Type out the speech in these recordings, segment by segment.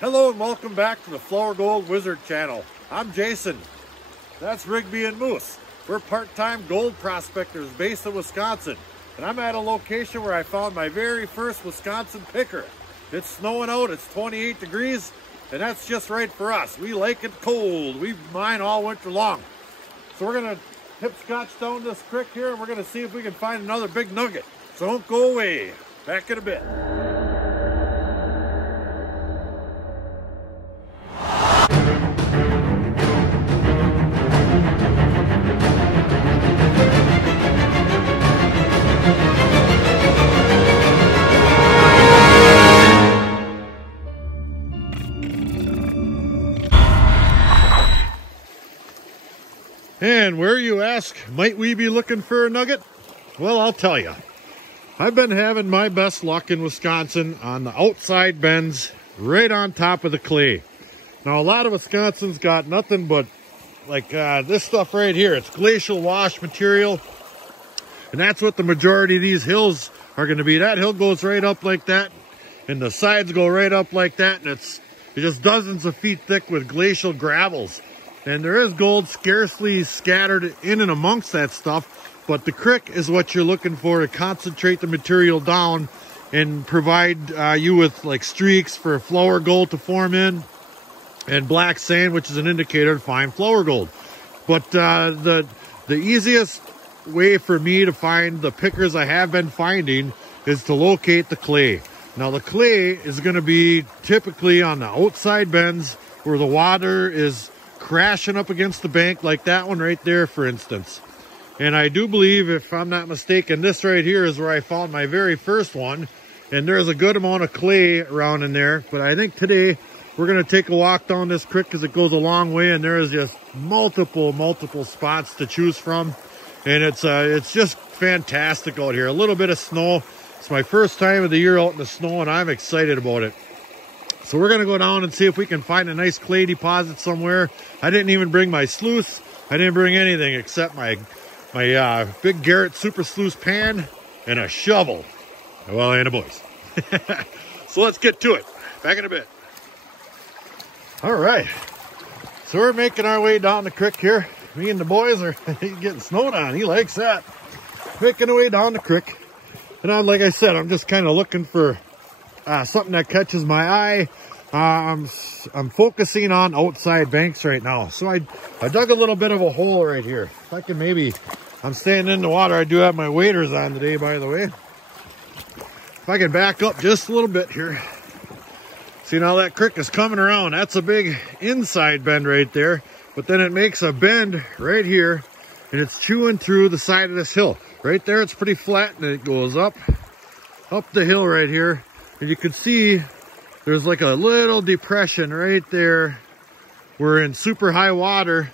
Hello and welcome back to the Flower Gold Wizard channel. I'm Jason. That's Rigby and Moose. We're part-time gold prospectors based in Wisconsin. And I'm at a location where I found my very first Wisconsin picker. It's snowing out, it's 28 degrees, and that's just right for us. We like it cold. We mine all winter long. So we're gonna hipscotch down this creek here and we're gonna see if we can find another big nugget. So don't go away. Back in a bit. And where, you ask, might we be looking for a nugget? Well, I'll tell you. I've been having my best luck in Wisconsin on the outside bends right on top of the clay. Now, a lot of Wisconsin's got nothing but like this stuff right here. It's glacial wash material. And that's what the majority of these hills are going to be. That hill goes right up like that. And the sides go right up like that. And it's just dozens of feet thick with glacial gravels. And there is gold scarcely scattered in and amongst that stuff, but the crick is what you're looking for to concentrate the material down and provide you with like streaks for flower gold to form in, and black sand, which is an indicator of fine flower gold. But the easiest way for me to find the pickers I have been finding is to locate the clay. Now the clay is going to be typically on the outside bends where the water is crashing up against the bank, like that one right there, for instance. And I do believe, if I'm not mistaken, this right here is where I found my very first one. And there's a good amount of clay around in there. But I think today we're going to take a walk down this creek because it goes a long way. And there is just multiple spots to choose from. And it's just fantastic out here. A little bit of snow. It's my first time of the year out in the snow, and I'm excited about it. So we're going to go down and see if we can find a nice clay deposit somewhere. I didn't even bring my sluice. I didn't bring anything except my big Garrett Super Sluice pan and a shovel. Well, and a boys. So let's get to it. Back in a bit. All right. So we're making our way down the creek here. Me and the boys are getting snowed on. He likes that. Making our way down the creek. And like I said, I'm just kind of looking for something that catches my eye. I'm focusing on outside banks right now. So I dug a little bit of a hole right here. If I can maybe, I'm staying in the water. I do have my waders on today, by the way. If I can back up just a little bit here. See, now that creek is coming around. That's a big inside bend right there. But then it makes a bend right here. And it's chewing through the side of this hill. Right there, it's pretty flat. And it goes up the hill right here. And you can see there's like a little depression right there. We're in super high water.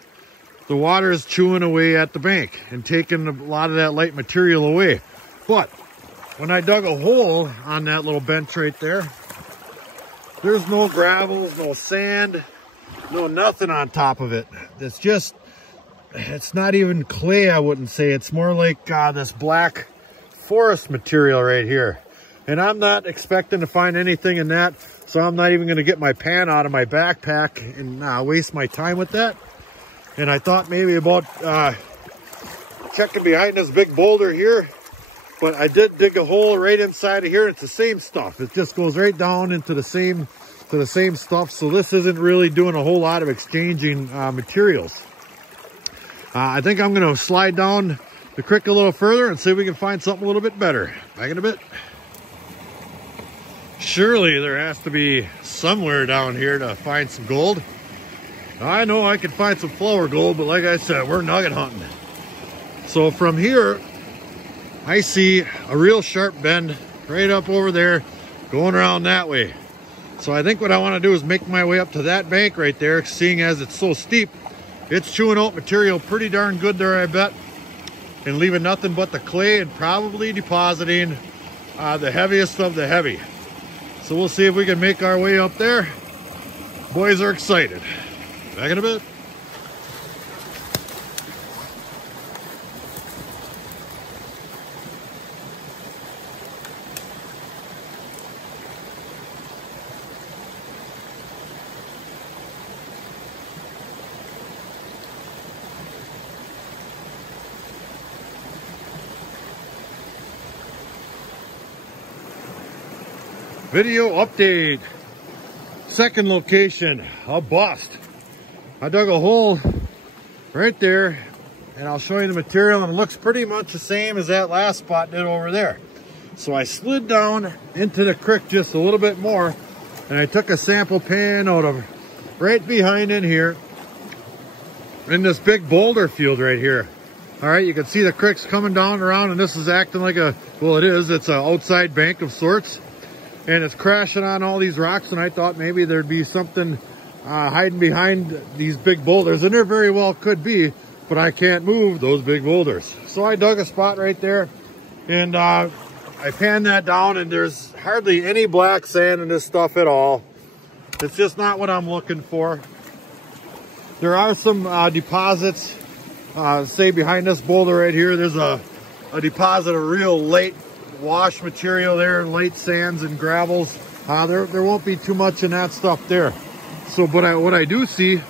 The water is chewing away at the bank and taking a lot of that light material away. But when I dug a hole on that little bench right there, there's no gravels, no sand, no nothing on top of it. It's not even clay, I wouldn't say. It's more like this black forest material right here. And I'm not expecting to find anything in that, so I'm not even going to get my pan out of my backpack and waste my time with that. And I thought maybe about checking behind this big boulder here, but I did dig a hole right inside of here. It's the same stuff. It just goes right down into the same stuff. So this isn't really doing a whole lot of exchanging materials. I think I'm going to slide down the creek a little further and see if we can find something a little bit better. Back in a bit. Surely there has to be somewhere down here to find some gold. I know I could find some flower gold, but like I said, we're nugget hunting. So from here, I see a real sharp bend right up over there, going around that way. So I think what I want to do is make my way up to that bank right there, seeing as it's so steep. It's chewing out material pretty darn good there, I bet. And leaving nothing but the clay and probably depositing the heaviest of the heavy. So we'll see if we can make our way up there. Boys are excited. Back in a bit. Video update. Second location, a bust. I dug a hole right there, and I'll show you the material, and it looks pretty much the same as that last spot did over there. So I slid down into the creek just a little bit more, and I took a sample pan out of right behind in here in this big boulder field right here. All right, you can see the creek's coming down around, and this is acting like a, well, it's an outside bank of sorts, and it's crashing on all these rocks, and I thought maybe there'd be something hiding behind these big boulders, and there very well could be, but I can't move those big boulders. So I dug a spot right there, and I panned that down, and there's hardly any black sand in this stuff at all. It's just not what I'm looking for. There are some deposits, say behind this boulder right here, there's a deposit of real late wash material there, late sands and gravels. There won't be too much in that stuff there. So, but what I do see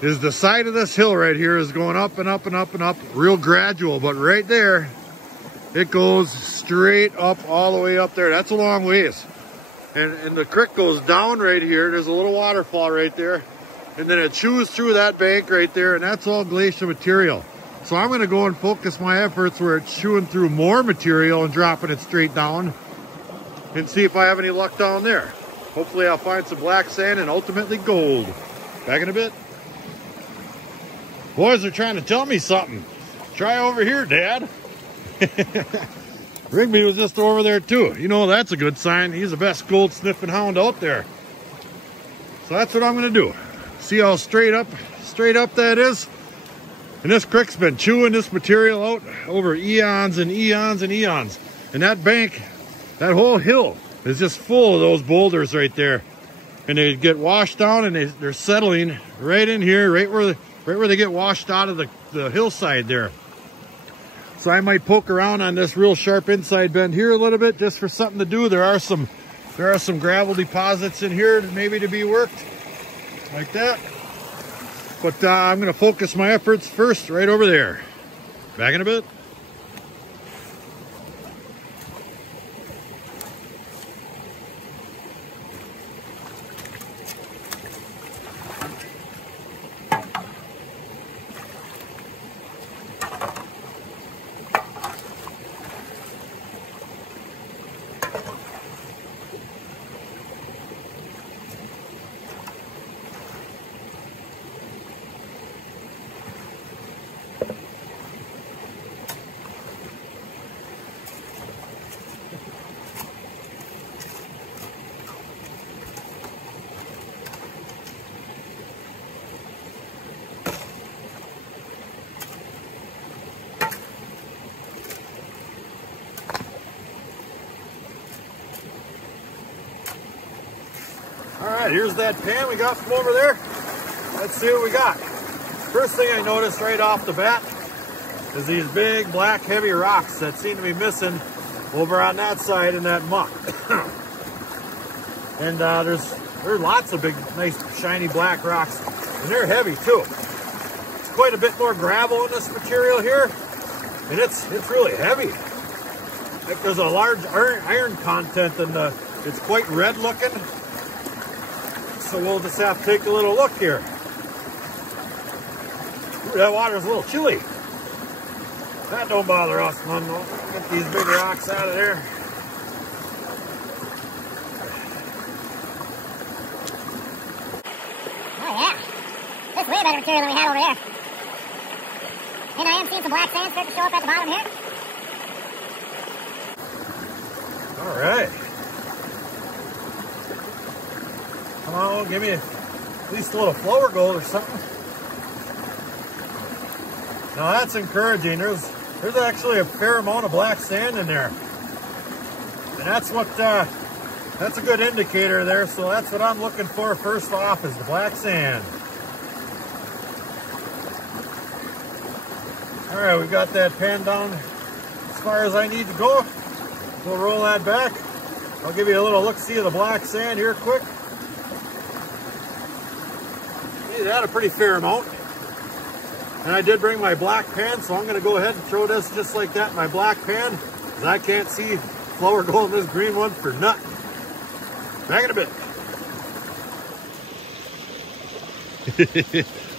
is the side of this hill right here is going up and up and up and up, real gradual, but right there, it goes straight up all the way up there. That's a long ways. And the creek goes down right here. There's a little waterfall right there. And then it chews through that bank right there, and that's all glacial material. So I'm gonna go and focus my efforts where it's chewing through more material and dropping it straight down and see if I have any luck down there. Hopefully I'll find some black sand and ultimately gold. Back in a bit. Boys are trying to tell me something. Try over here, Dad. Rigby was just over there too. You know, that's a good sign. He's the best gold sniffing hound out there. So that's what I'm gonna do. See how straight up that is? And this creek's been chewing this material out over eons and eons and eons. And that bank, that whole hill is just full of those boulders right there. And they get washed down, and they're settling right in here, right where they get washed out of the hillside there. So I might poke around on this real sharp inside bend here a little bit just for something to do. There are some gravel deposits in here maybe to be worked like that. But I'm going to focus my efforts first right over there. Back in a bit. Alright, here's that pan we got from over there. Let's see what we got. First thing I noticed right off the bat is these big black heavy rocks that seem to be missing over on that side in that muck. And there's lots of big, nice, shiny black rocks, and they're heavy too. It's quite a bit more gravel in this material here, and it's really heavy. Like there's a large iron content, and it's quite red looking. So we'll just have to take a little look here. Ooh, that water's a little chilly. That don't bother us none. Get these big rocks out of there. Oh yeah, that's way better material than we had over there. And I am seeing some black sand starting to show up at the bottom here. All right. Come on, give me at least a little flower gold or something. Now that's encouraging. There's actually a fair amount of black sand in there. And that's a good indicator there. So that's what I'm looking for first off, is the black sand. All right, we've got that pan down as far as I need to go. We'll roll that back. I'll give you a little look-see of the black sand here quick. That a pretty fair amount. And I did bring my black pan, so I'm going to go ahead and throw this just like that in my black pan, because I can't see flower gold and this green one for nothing. Back in a bit.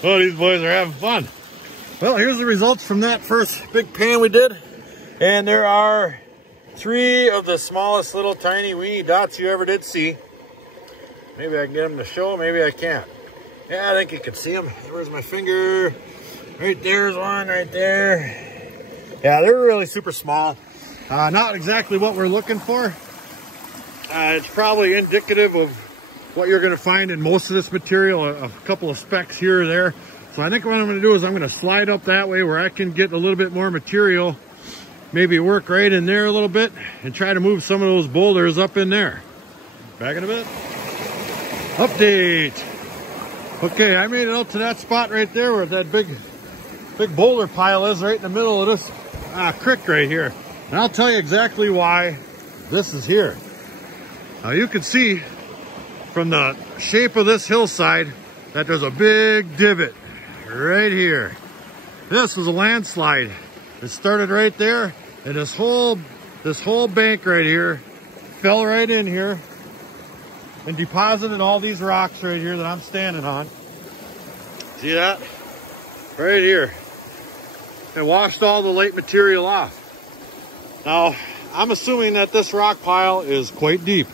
Oh, these boys are having fun. Well, here's the results from that first big pan we did. And there are 3 of the smallest little tiny weeny dots you ever did see. Maybe I can get them to show, maybe I can't. Yeah, I think you can see them. Where's my finger? Right there's one right there. Yeah, they're really super small. Not exactly what we're looking for. It's probably indicative of what you're going to find in most of this material, a couple of specks here or there. So I think what I'm going to do is I'm going to slide up that way where I can get a little bit more material, maybe work right in there a little bit and try to move some of those boulders up in there. Back in a bit. Update. Okay, I made it out to that spot right there where that big boulder pile is, right in the middle of this crick right here. And I'll tell you exactly why this is here. Now you can see from the shape of this hillside that there's a big divot right here. This was a landslide. It started right there, and this whole bank right here fell right in here and deposited all these rocks right here that I'm standing on. See that? Right here. And washed all the late material off. Now, I'm assuming that this rock pile is quite deep.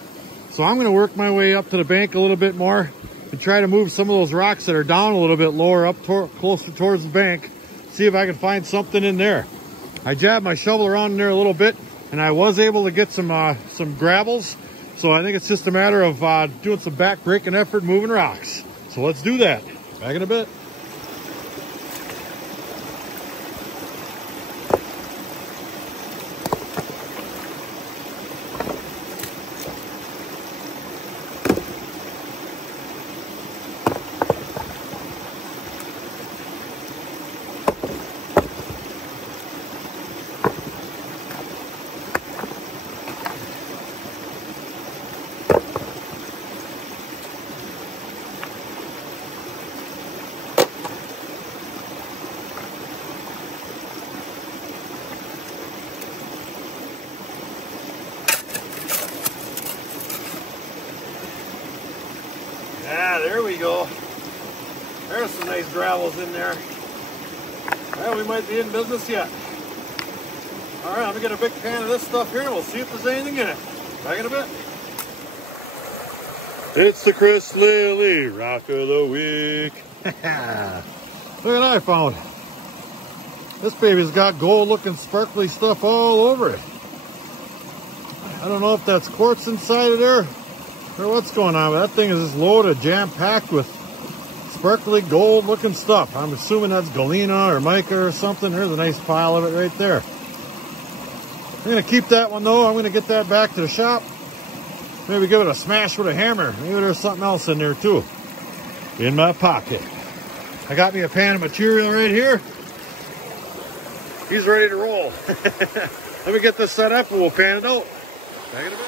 So I'm going to work my way up to the bank a little bit more and try to move some of those rocks that are down a little bit lower up closer towards the bank. See if I can find something in there. I jabbed my shovel around in there a little bit and I was able to get some gravels. So I think it's just a matter of doing some back-breaking effort moving rocks. So let's do that. Back in a bit. Yeah, there we go. There's some nice gravels in there. Well, we might be in business yet. All right, I'm gonna get a big pan of this stuff here and we'll see if there's anything in it. Back in a bit. It's the Chris Lilly Rock of the Week. Look at what I found. This baby's got gold looking sparkly stuff all over it. I don't know if that's quartz inside of there or what's going on, but that thing is just loaded, jam-packed with sparkly gold looking stuff. I'm assuming that's galena or mica or something. There's a nice pile of it right there. I'm going to keep that one though. I'm going to get that back to the shop. Maybe give it a smash with a hammer. Maybe there's something else in there too. In my pocket. I got me a pan of material right here. He's ready to roll. Let me get this set up and we'll pan it out. Back in a bit.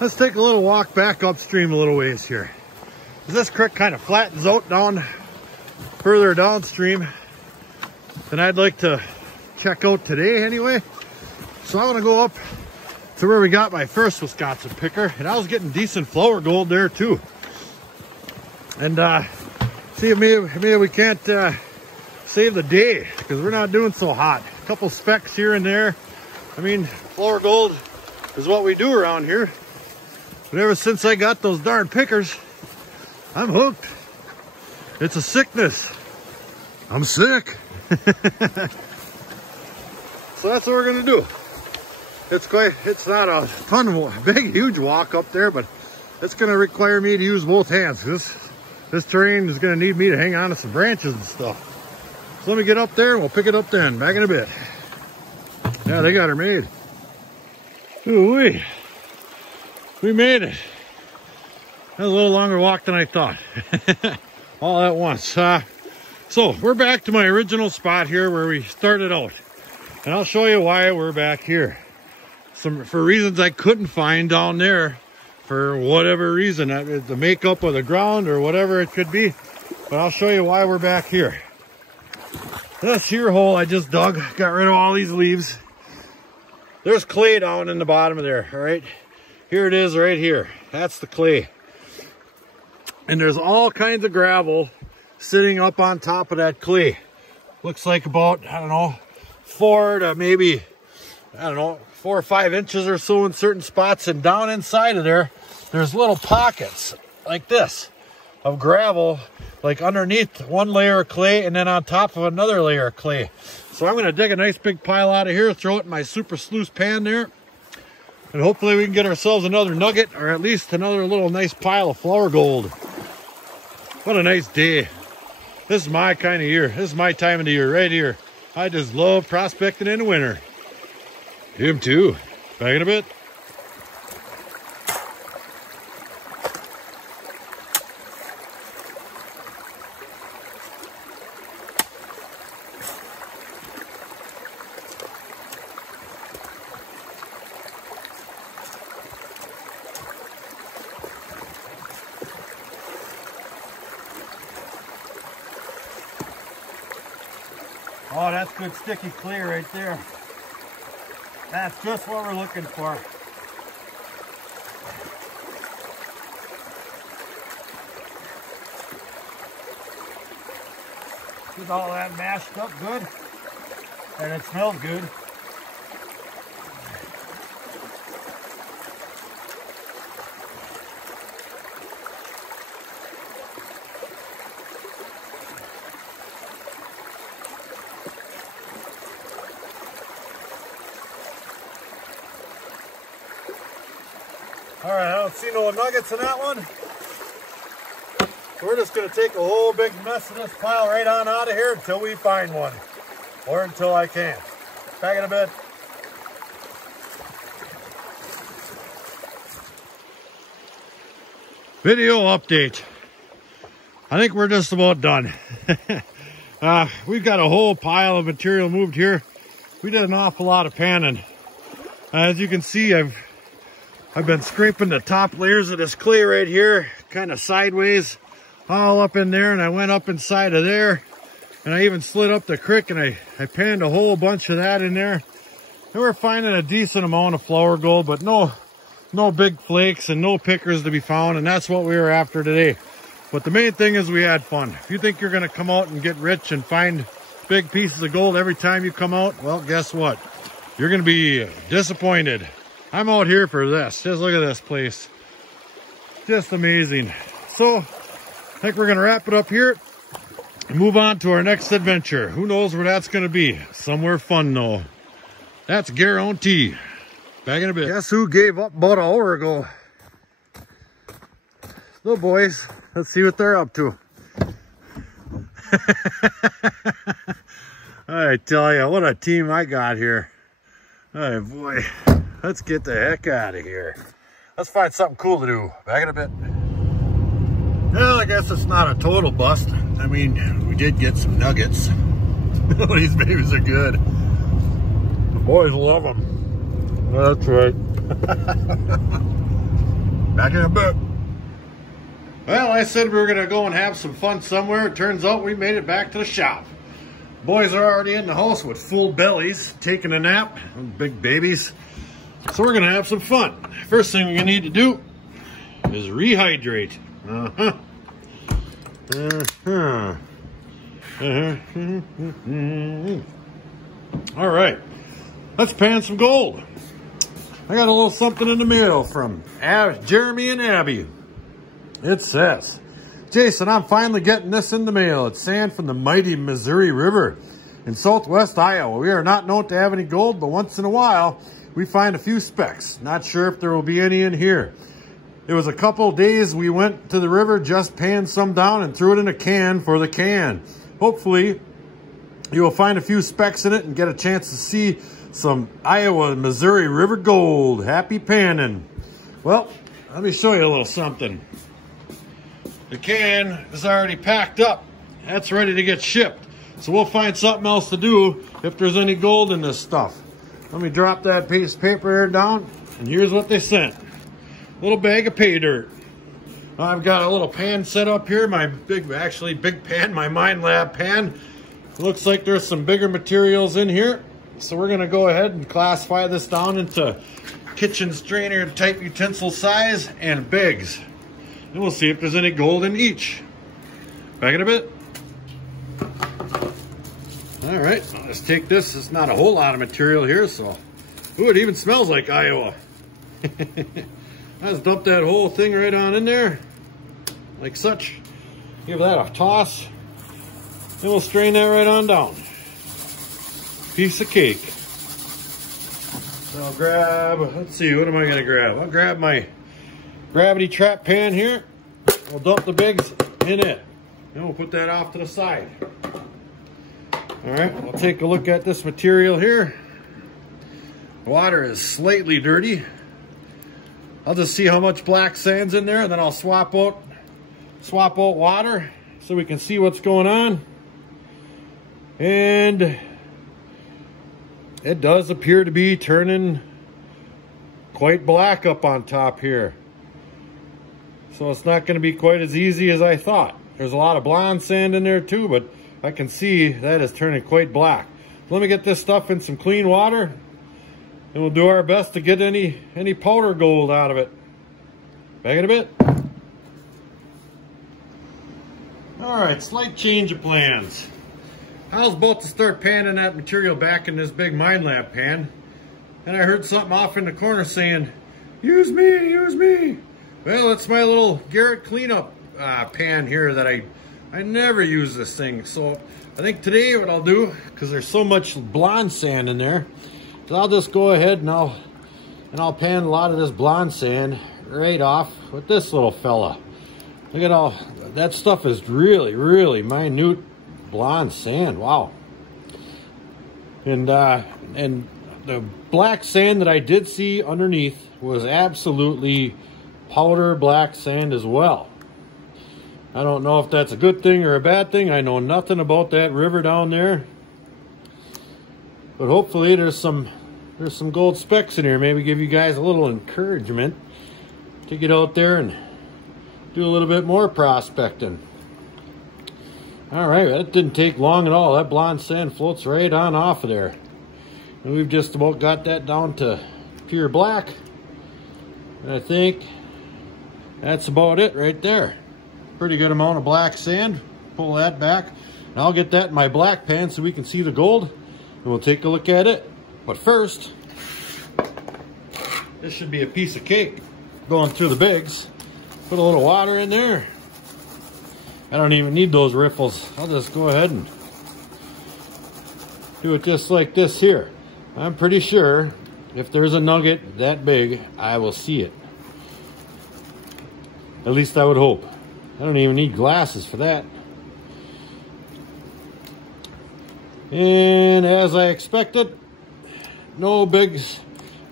Let's take a little walk back upstream a little ways here. This creek kind of flattens out down further downstream than I'd like to check out today anyway. So I want to go up to where we got my first Wisconsin picker, and I was getting decent flower gold there too. And see if maybe we can't save the day because we're not doing so hot. A couple specks here and there. I mean, flower gold is what we do around here. But ever since I got those darn pickers, I'm hooked. It's a sickness. I'm sick. So that's what we're gonna do. It's not a big, huge walk up there, but it's gonna require me to use both hands. This terrain is gonna need me to hang on to some branches and stuff. So let me get up there and we'll pick it up then. Back in a bit. Yeah, they got her made. Ooh-wee. We made it. That was a little longer walk than I thought. All at once. So we're back to my original spot here where we started out. And I'll show you why we're back here. for reasons I couldn't find down there for whatever reason, the makeup of the ground or whatever it could be. But I'll show you why we're back here. This here hole I just dug, got rid of all these leaves. There's clay down in the bottom of there, all right? Here it is right here. That's the clay. And there's all kinds of gravel sitting up on top of that clay. Looks like about, I don't know, 4 to maybe, I don't know, 4 or 5 inches or so in certain spots. And down inside of there, there's little pockets like this of gravel, like underneath one layer of clay and then on top of another layer of clay. So I'm gonna dig a nice big pile out of here, throw it in my super sluice pan there, and hopefully we can get ourselves another nugget or at least another little nice pile of flour gold. What a nice day. This is my kind of year. This is my time of the year right here. I just love prospecting in the winter. Him too. Back in a bit. Oh, that's good sticky clay right there. That's just what we're looking for. Get all that mashed up good, and it smells good. All right, I don't see no nuggets in that one. So we're just gonna take a whole big mess of this pile right on out of here until we find one. Or until I can't. Back in a bit. Video update. I think we're just about done. We've got a whole pile of material moved here. We did an awful lot of panning. As you can see, I've been scraping the top layers of this clay right here, kind of sideways, all up in there, and I went up inside of there, and I even slid up the crick, and I panned a whole bunch of that in there. And we're finding a decent amount of flour gold, but no big flakes and no pickers to be found, and that's what we were after today. But the main thing is we had fun. If you think you're gonna come out and get rich and find big pieces of gold every time you come out, well, guess what? You're gonna be disappointed. I'm out here for this. Just look at this place. Just amazing. So, I think we're gonna wrap it up here and move on to our next adventure. Who knows where that's gonna be? Somewhere fun though. That's guaranteed. Back in a bit. Guess who gave up about an hour ago? The boys. Let's see what they're up to. I tell you, what a team I got here. Oh boy. Let's get the heck out of here. Let's find something cool to do. Back in a bit. Well, I guess it's not a total bust. I mean, we did get some nuggets. These babies are good. The boys love them. That's right. Back in a bit. Well, I said we were going to go and have some fun somewhere. It turns out we made it back to the shop. Boys are already in the house with full bellies, taking a nap. Big babies. So we're gonna have some fun. First thing we need to do is rehydrate. All right, let's pan some gold. I got a little something in the mail from Jeremy and Abby. It says, Jason, I'm finally getting this in the mail. It's sand from the mighty Missouri River in southwest Iowa. We are not known to have any gold, but once in a while, we find a few specks. Not sure if there will be any in here. It was a couple days we went to the river, just panned some down and threw it in a can for the can. Hopefully, you will find a few specks in it and get a chance to see some Iowa, Missouri River gold. Happy panning. Well, let me show you a little something. The can is already packed up. That's ready to get shipped. So we'll find something else to do if there's any gold in this stuff. Let me drop that piece of paper here down, and here's what they sent. Little bag of pay dirt. I've got a little pan set up here, my big pan, my Mind Lab pan. It looks like there's some bigger materials in here. So we're gonna go ahead and classify this down into kitchen strainer type utensil size and bigs. And we'll see if there's any gold in each. Back in a bit. All right, let's take this. It's not a whole lot of material here, so. Ooh, it even smells like Iowa. Let's dump that whole thing right on in there, like such. Give that a toss. Then we'll strain that right on down. Piece of cake. So I'll grab, let's see, what am I gonna grab? I'll grab my gravity trap pan here. We'll dump the bigs in it. Then we'll put that off to the side. All right, I'll take a look at this material here. Water is slightly dirty. I'll just see how much black sand's in there, and then I'll swap out water so we can see what's going on. And it does appear to be turning quite black up on top here. So it's not going to be quite as easy as I thought. There's a lot of blonde sand in there too, but I can see that is turning quite black. So let me get this stuff in some clean water, and we'll do our best to get any powder gold out of it. Back in a bit. All right, slight change of plans. I was about to start panning that material back in this big Mind Lab pan, and I heard something off in the corner saying, "Use me, use me." Well, it's my little Garrett cleanup pan here that I never use this thing. So I think today what I'll do, because there's so much blonde sand in there, is I'll just go ahead and I'll pan a lot of this blonde sand right off with this little fella. Look at all that stuff is really, really minute blonde sand. Wow. And the black sand that I did see underneath was absolutely powder black sand as well. I don't know if that's a good thing or a bad thing. I know nothing about that river down there, but hopefully there's some gold specks in here. Maybe give you guys a little encouragement to get out there and do a little bit more prospecting. All right, that didn't take long at all. That blonde sand floats right on off of there. And we've just about got that down to pure black. And I think that's about it right there. Pretty good amount of black sand. Pull that back. And I'll get that in my black pan so we can see the gold. And we'll take a look at it. But first, this should be a piece of cake going through the bigs. Put a little water in there. I don't even need those riffles. I'll just go ahead and do it just like this here. I'm pretty sure if there's a nugget that big, I will see it. At least I would hope. I don't even need glasses for that. And as I expected, no big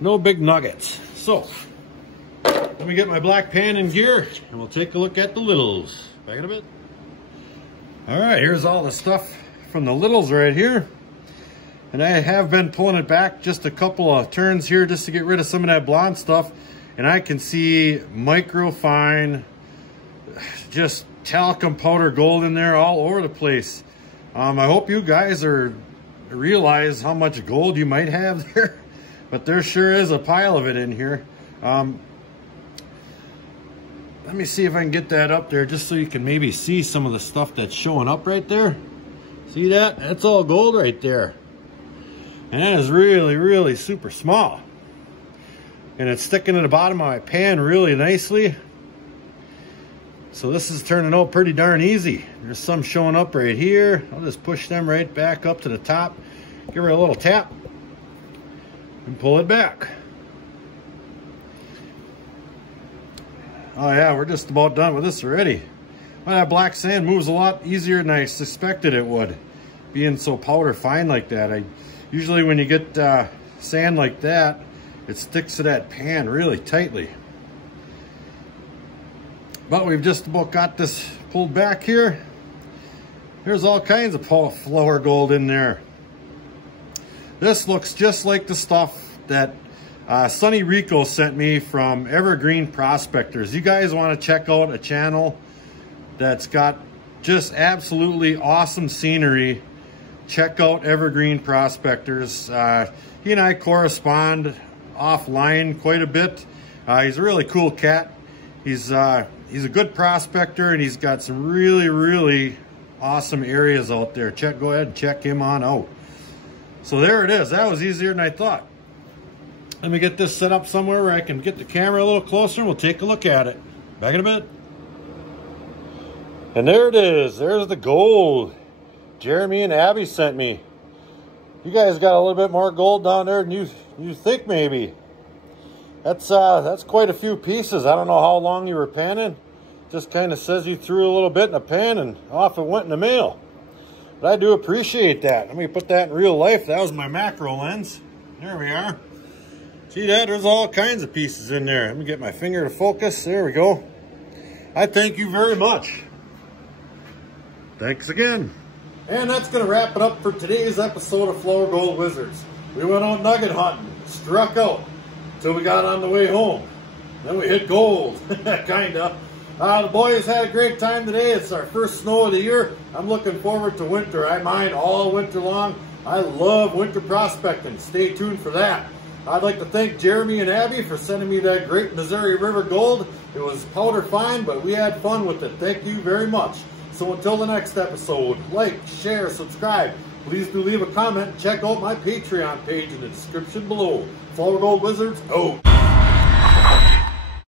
nuggets. So, let me get my black pan in gear and we'll take a look at the littles. Back in a bit. All right, here's all the stuff from the littles right here. And I have been pulling it back just a couple of turns here just to get rid of some of that blonde stuff. And I can see micro fine, just talcum powder gold in there all over the place. I hope you guys realize how much gold you might have there, but there sure is a pile of it in here. Let me see if I can get that up there just so you can maybe see some of the stuff that's showing up right there. See that? That's all gold right there. And that is really, really super small. And it's sticking to the bottom of my pan really nicely. So this is turning out pretty darn easy. There's some showing up right here. I'll just push them right back up to the top. Give her a little tap and pull it back. Oh yeah, we're just about done with this already. Well, that black sand moves a lot easier than I suspected it would, being so powder fine like that. Usually when you get sand like that, it sticks to that pan really tightly. But we've just about got this pulled back here. There's all kinds of flour gold in there. This looks just like the stuff that Sonny Rico sent me from Evergreen Prospectors. You guys want to check out a channel that's got just absolutely awesome scenery, check out Evergreen Prospectors. He and I correspond offline quite a bit. He's a really cool cat. He's a good prospector, and he's got some really awesome areas out there. Go ahead and check him on out. So there it is. That was easier than I thought. Let me get this set up somewhere where I can get the camera a little closer, and we'll take a look at it. Back in a bit. And there it is. There's the gold Jeremy and Abby sent me. You guys got a little bit more gold down there than you think maybe. That's quite a few pieces. I don't know how long you were panning. Just kind of says you threw a little bit in a pan and off it went in the mail. But I do appreciate that. Let me put that in real life. That was my macro lens. There we are. See that? There's all kinds of pieces in there. Let me get my finger to focus. There we go. I thank you very much. Thanks again. And that's going to wrap it up for today's episode of Flower Gold Wizards. We went out nugget hunting, struck out until we got on the way home. Then we hit gold, kinda. The boys had a great time today. It's our first snow of the year. I'm looking forward to winter. I mine all winter long. I love winter prospecting. Stay tuned for that. I'd like to thank Jeremy and Abby for sending me that great Missouri River gold. It was powder fine, but we had fun with it. Thank you very much. So until the next episode, like, share, subscribe. Please do leave a comment. Check out my Patreon page in the description below. Flower Gold Wizards, out.